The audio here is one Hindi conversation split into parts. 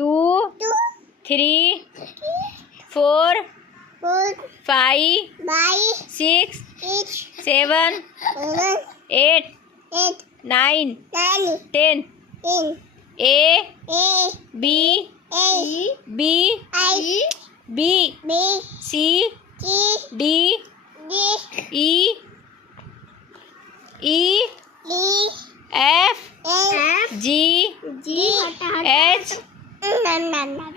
2 3 4 5 6 7 8 9 10 A B B B C D E F G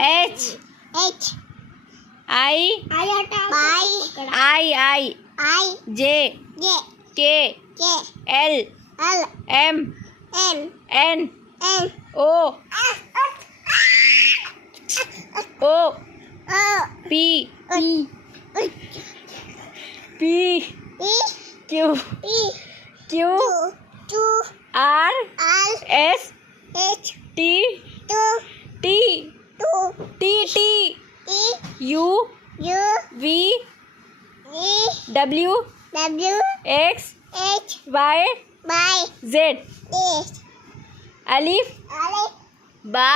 H I J K L M N O P Q R S T U V W X Y Z अलिफ बा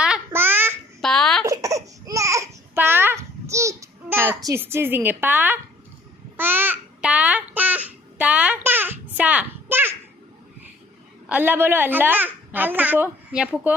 पा हाँ चीज देंगे पा टा ता सा अल्लाह बोलो अल्लाह हाँ फूको यहाँ फूको